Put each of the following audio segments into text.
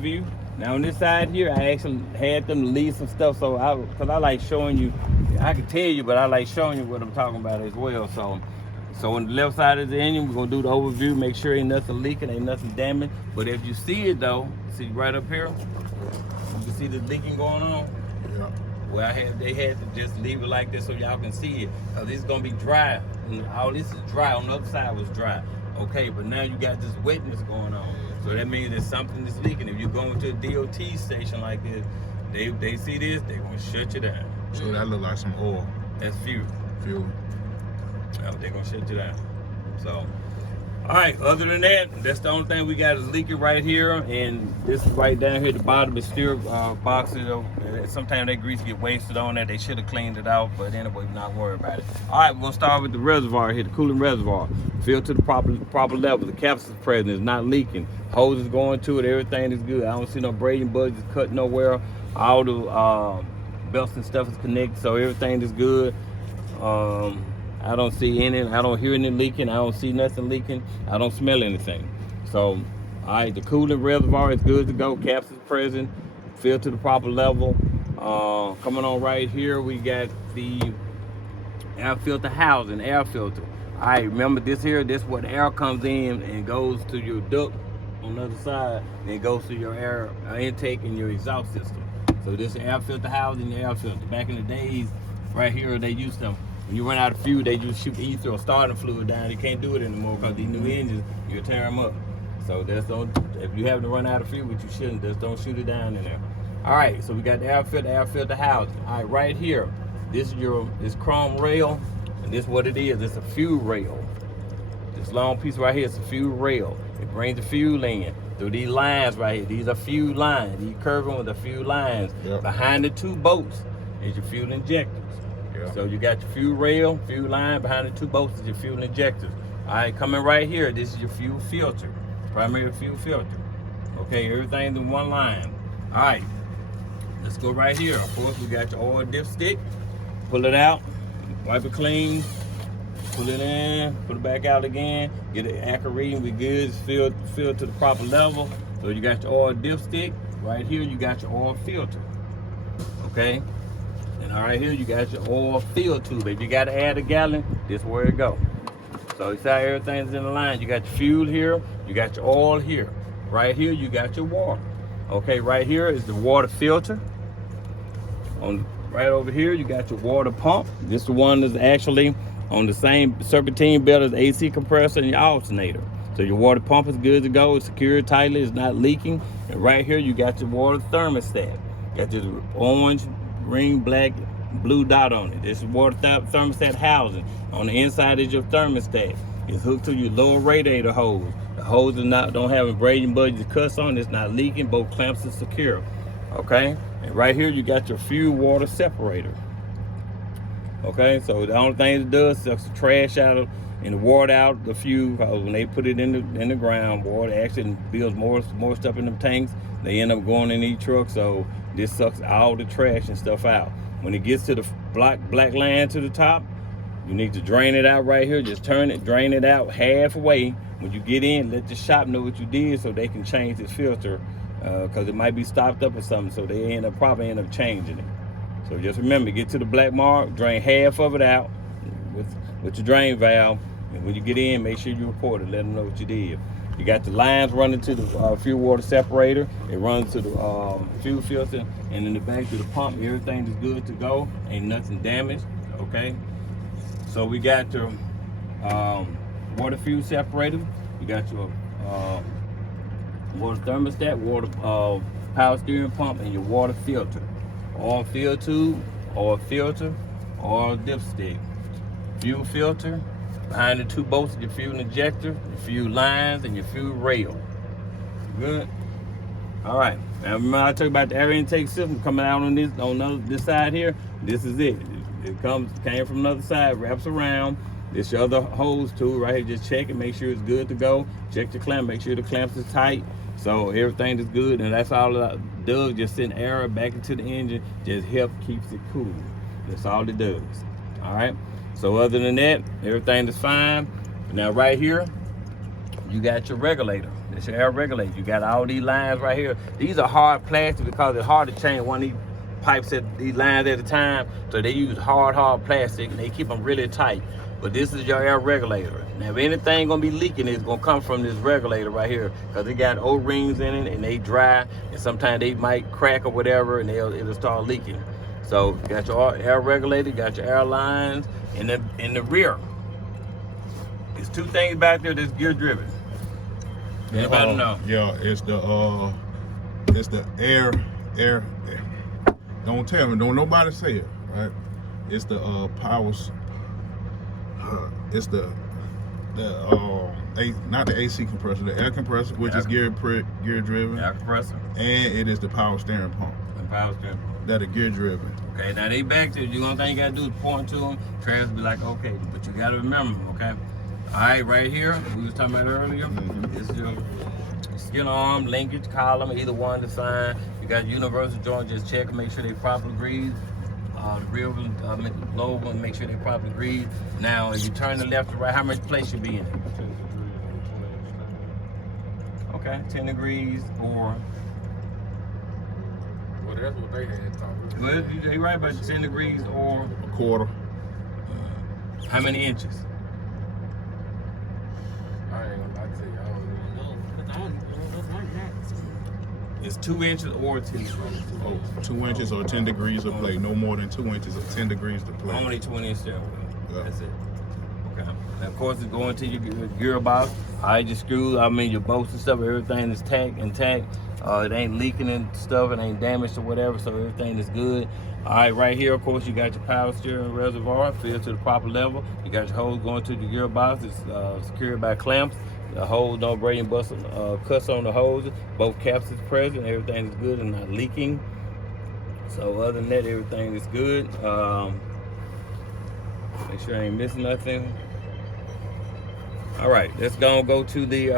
overview. Now on this side here, I actually had them to leave some stuff, so because I like showing you, I can tell you, but I like showing you what I'm talking about as well. So on the left side of the engine, we're gonna do the overview, make sure ain't nothing leaking, ain't nothing damaged. But if you see it though, see right up here, you can see the leaking going on. Yeah. Well, they had to just leave it like this so y'all can see it, because it's gonna be dry. And all this is dry. On the other side was dry. Okay, but now you got this wetness going on. So that means there's something that's leaking. If you're going to a DOT station like this, they see this, they're gonna shut you down. So that look like some oil. That's fuel. Fuel. They're gonna shut you down. So, all right. Other than that, that's the only thing we got is leaking right here, and this is right down here at the bottom is steer boxes. Sometimes that grease get wasted on that. They should have cleaned it out, but anyway, not worry about it. All right, we're gonna start with the reservoir here, the coolant reservoir. Filled to the proper level. The capsule's present, it's not leaking. Hose is going to it. Everything is good. I don't see no braiding buds cut nowhere. All the belts and stuff is connected, so everything is good. I don't see any, I don't hear any leaking, I don't see nothing leaking, I don't smell anything. So, all right, the coolant reservoir is good to go, caps is present, filled to the proper level. Coming on right here, we got the air filter housing, air filter. All right, remember this here, this is where the air comes in and goes to your duct on the other side, and it goes to your air intake and your exhaust system. So this air filter housing, the air filter. Back in the days, right here, they used to, when you run out of fuel, they just shoot ether or starting fluid down. They can't do it anymore because these new engines, you'll tear them up. So that's if you happen to run out of fuel, which you shouldn't, just don't shoot it down in there. All right, so we got the air filter housing. All right, right here, this is this chrome rail, and this is what it is. It's a fuel rail. This long piece right here is a fuel rail. It brings the fuel in through these lines right here. These are fuel lines. These curving with the fuel lines. Yep. Behind the two bolts is your fuel injectors. Yeah. So you got your fuel rail, fuel line, behind the two bolts is your fuel injectors. All right, coming right here, this is your fuel filter, primary fuel filter. Okay, everything's in one line. All right, let's go right here. Of course, we got your oil dipstick. Pull it out, wipe it clean, pull it in, put it back out again, get an accurate reading. We good, it's filled to the proper level. So you got your oil dipstick. Right here, you got your oil filter. Okay. And all right here, you got your oil fill tube. If you got to add a gallon, this is where it go. So it's how everything's in the line. You got your fuel here, you got your oil here. Right here, you got your water. Okay, right here is the water filter. Right over here, you got your water pump. This one is actually on the same serpentine belt as the AC compressor and your alternator. So your water pump is good to go. It's secured tightly, it's not leaking. And right here, you got your water thermostat. Got this orange, green, black, blue dot on it. This is water thermostat housing. On the inside is your thermostat. It's hooked to your lower radiator hose. The hose don't have abrasion budget cuts on it. It's not leaking. Both clamps are secure. Okay? And right here you got your fuel water separator. Okay, so the only thing it does is sucks the trash out and the water out the fuel. Because when they put it in the ground, water actually builds more stuff in them tanks. They end up going in each truck. So this sucks all the trash and stuff out. When it gets to the black line to the top, you need to drain it out right here. Just drain it out halfway. When you get in, let the shop know what you did so they can change this filter, because it might be stopped up or something. So they probably end up changing it. So just remember, get to the black mark, drain half of it out with your drain valve, and when you get in, make sure you report it. Let them know what you did. You got the lines running to the fuel water separator. It runs to the fuel filter, and in the back to the pump. Everything is good to go. Ain't nothing damaged. Okay. So we got your water fuel separator. You got your water thermostat, water power steering pump, and your water filter. Oil fill tube, oil filter, oil dipstick, fuel filter. Behind the two bolts, your fuel injector, your fuel lines, and your fuel rail. Good. All right. Now remember I told you about the air intake system coming out on this side here. This is it. It came from another side, wraps around. This your other hose tool right here. Just check it, make sure it's good to go. Check the clamp, make sure the clamps is tight. So everything is good, and that's all it does. Just send air back into the engine. Just help keeps it cool. That's all it does. All right. So other than that, everything is fine. Now right here, you got your regulator. That's your air regulator. You got all these lines right here. These are hard plastic because it's hard to change one of these pipes at these lines at a time. So they use hard plastic and they keep them really tight. But this is your air regulator. Now if anything gonna be leaking, it's gonna come from this regulator right here because it got O-rings in it and they dry and sometimes they might crack or whatever and it'll start leaking. So you got your air regulator, you got your air lines, and in the rear, there's two things back there that's gear driven. Anybody know? Yeah, it's the air. Don't tell me, don't nobody say it, right? It's the powers. It's not the AC compressor, the air compressor, which is gear driven. Air compressor. And it is the power steering pump. The power steering pump. That are gear driven. Okay, now they back to you. The only thing you gotta do is point to them. Travis be like, okay, but you gotta remember, okay? All right, right here, we was talking about earlier. This is your skin arm, linkage column, either one to sign. You got universal joint, just check and make sure they properly greased. The real logo and make sure they properly greased. Now, if you turn the left to right, how much place you be in it? 10 degrees. Okay, 10 degrees or. Well, that's what they had talked about. Well, you're right about 10 degrees or. A quarter. How many inches? I ain't gonna lie to you. I don't know. It's 2 inches or 10 degrees. Oh, 2 inches or 10 degrees of play. No more than 2 inches or 10 degrees to play. Only 20 inch there. Yeah. That's it. Okay. And of course, it's going to your gear box. All right, your screws, your bolts and stuff, everything is intact. It ain't leaking and stuff. It ain't damaged or whatever, so everything is good. All right, right here, of course, you got your power steering reservoir filled to the proper level. You got your hose going to the gearbox. It's secured by clamps. The hose don't break and bust cuts on the hose. Both caps is present. Everything is good and not leaking. So other than that, everything is good. Make sure I ain't missing nothing. All right, let's go to the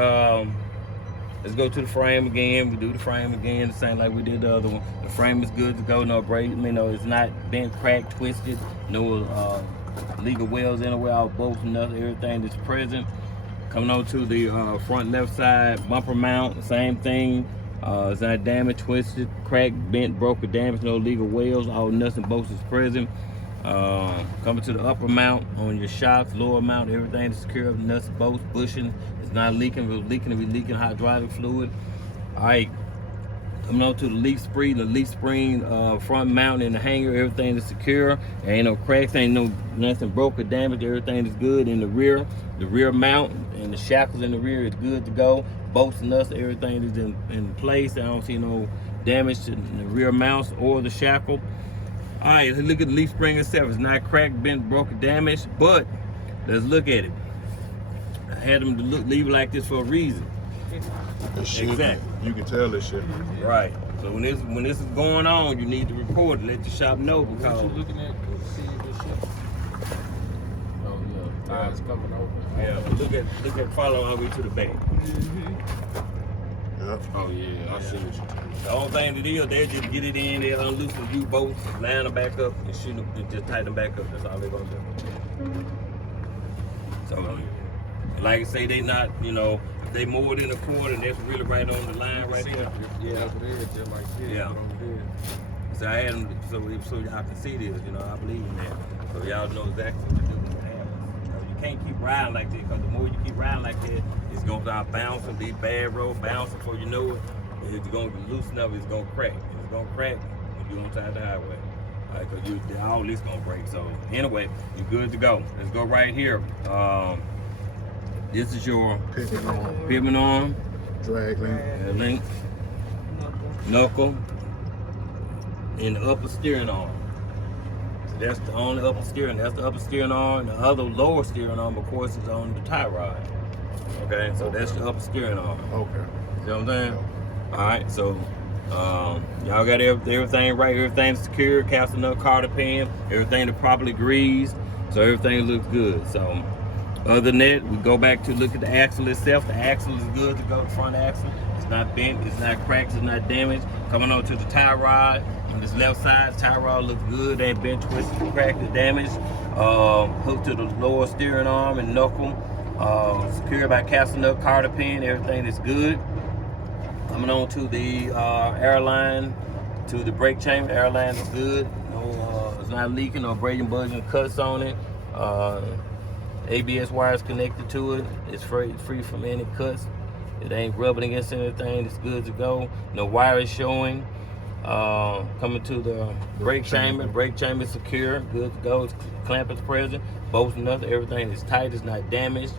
let's go to the frame again. We do the frame again, the same like we did the other one. The frame is good to go. No break. It's not bent, cracked, twisted. No legal wells anywhere. All bolts, nothing. Everything is present. Coming on to the front left side bumper mount, same thing. It's not damaged, twisted, cracked, bent, broke, or damaged. No legal wells. All nuts and bolts is present. Coming to the upper mount on your shocks, lower mount, everything is secure. Nuts, bolts, bushing. It's not leaking. If it was leaking, it'd be leaking hydraulic fluid. All right. Coming on to the leaf spring, front mount in the hanger, everything is secure. There ain't no cracks, ain't nothing broke or damaged. Everything is good in the rear mount and the shackles in the rear is good to go. Bolts and nuts, everything is in place. I don't see no damage to the rear mounts or the shackle. All right, look at the leaf spring itself. It's not cracked, bent, broken, damaged, but let's look at it. I had them to leave it like this for a reason. Exactly. You can tell this shit. Right. So when this is going on, you need to report it. Let the shop know because. What you looking at? See this shit? Oh yeah, time's coming over. Yeah. Look at follow all the way to the back. Yep. Oh yeah, I see what you're doing. The only thing that is, they'll just get it in, they'll unloosen the U-bolts, line them back up, and shoot them, and just tighten them back up. That's all they're gonna do. So, like I say, they not, if they more than a quarter, that's really right on the line right there. Yeah, over there, just like this. Yeah. Over there. So I had them, so y'all can see this, I believe in that. So y'all know exactly what to do when it happens. You can't keep riding like this, because the more you keep riding like that, it's gonna start bouncing, be bad road, bouncing before you know it. It's gonna loosen up, it's gonna crack. It's gonna crack if you're on the highway. All right, because all this gonna break. So anyway, you're good to go. Let's go right here. This is your pivot arm, Drag link, knuckle, and the upper steering arm. So that's the only upper steering. That's the upper steering arm. The other lower steering arm, of course, is on the tie rod. Okay, so that's the upper steering arm. Okay. You know what I'm saying? All right, so y'all got everything right. Everything's secure. Casting nut, carter pan, everything is properly greased, so everything looks good. So. Other than that, we go back to look at the axle itself. The axle is good to go, the front axle. It's not bent, it's not cracked, it's not damaged. Coming on to the tie rod, on this left side, tie rod looks good. Ain't bent, twisted, cracked, or damaged. Hooked to the lower steering arm and knuckle. Secured by Castle Carter pin. Everything is good. Coming on to the airline, to the brake chamber. Airline is good. No, it's not leaking. No braiding, budging, cuts on it. ABS wires connected to it. It's free from any cuts. It ain't rubbing against anything. It's good to go. No wires showing. Coming to the brake chamber. Brake chamber secure. Good to go. It's clamp is present. Bolts and nothing. Everything is tight. It's not damaged.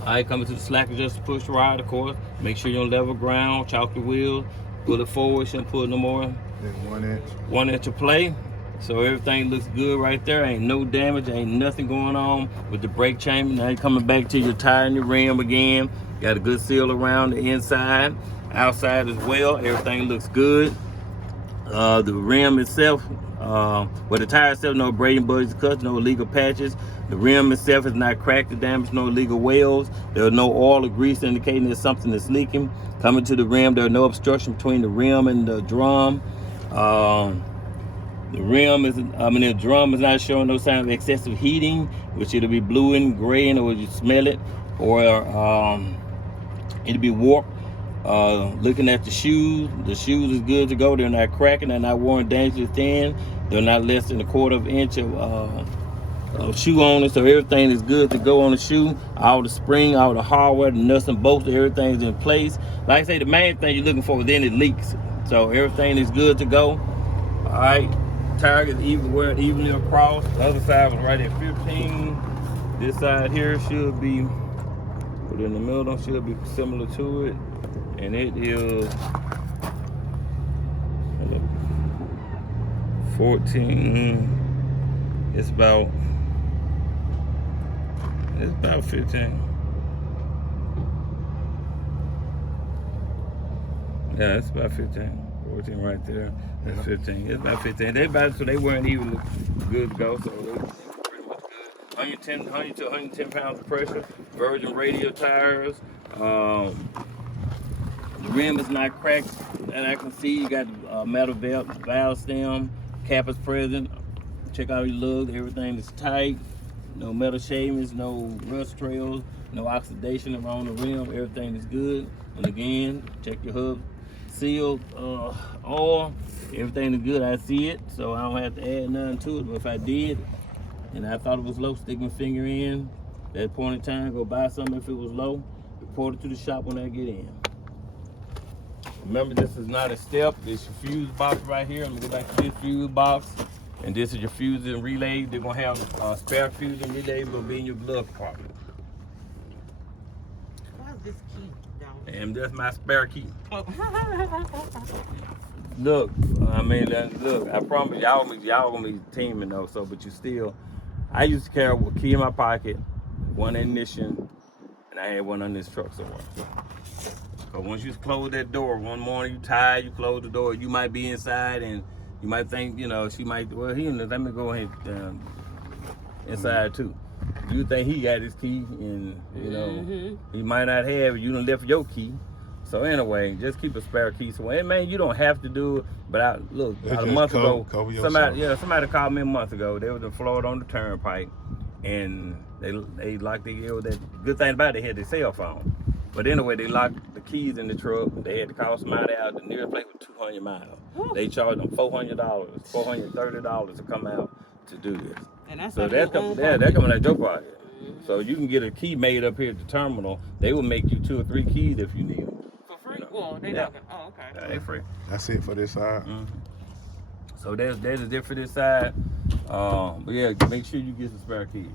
All right, coming to the slack adjuster push rod, of course. Make sure you're on level ground. Chalk your wheels. Pull it forward. Shouldn't pull it no more. Then 1 inch. 1 inch of play. So everything looks good right there. Ain't no damage. Ain't nothing going on with the brake chamber. Now you're coming back to your tire and your rim again. Got a good seal around the inside. Outside as well. Everything looks good. The rim itself, the tire itself, no braiding, budges, cuts, no illegal patches. The rim itself is not cracked or damaged, no illegal welds. There are no oil or grease indicating there's something that's leaking. Coming to the rim, there are no obstruction between the rim and the drum. The drum is not showing no sign of excessive heating, which it'll be blue and gray, or you smell it, or it'll be warped. Looking at the shoes is good to go. They're not cracking. They're not worn dangerously thin. They're not less than 1/4 inch of shoe on it. So everything is good to go on the shoe. All the spring, all the hardware, the nuts and bolts, everything's in place. Like I say, the main thing you're looking for is any leaks. So everything is good to go. All right, tire is wearing evenly across. The other side was right at 15. This side here should be put in the middle. Should be similar to it. And it is 14. It's about 15. Yeah, it's about 15. 14 right there. That's 15. It's about 15. So they weren't even good to go. So they were pretty much good. 100 to 110 pounds of pressure. Virgin radial tires. The rim is not cracked, and I can see you got metal valve stem, cap is present. Check out your lugs, everything is tight. No metal shavings, no rust trails, no oxidation around the rim. Everything is good. And again, check your hub seal, oil. Everything is good. I see it, so I don't have to add nothing to it. But if I did, and I thought it was low, stick my finger in. At that point in time, go buy something if it was low. Report it to the shop when I get in. Remember, this is not a step. This is your fuse box right here. Let me go back to this fuse box. And this is your fuse and relay. They're going to have spare fuse and relays going to be in your glove compartment. Why is this key down? And that's my spare key. Oh. Look, I promise y'all going to be teaming though. So, but you still, I used to carry a key in my pocket, one ignition, and I had one on this truck somewhere. But once you close that door, one morning you tired, you close the door, you might be inside and you might think, she might, let me go ahead inside too. You think he got his key and, he might not have it, you done left your key. So anyway, just keep a spare key. So, and man, you don't have to do it, but about a month ago, somebody called me a month ago. They was in Florida on the turnpike and they locked that good thing about it, they had their cell phone. But anyway, they locked the keys in the truck. They had to call somebody out. The nearest place was 200 miles. Woo. They charged them $400, $430 to come out to do this. And that's so that's coming out your pocket. So you can get a key made up here at the terminal. They will make you 2 or 3 keys if you need them. For free? Well, they not gonna. Oh, okay. Yeah, they free. That's it for this side. So there's it for this side. But yeah, make sure you get some spare keys.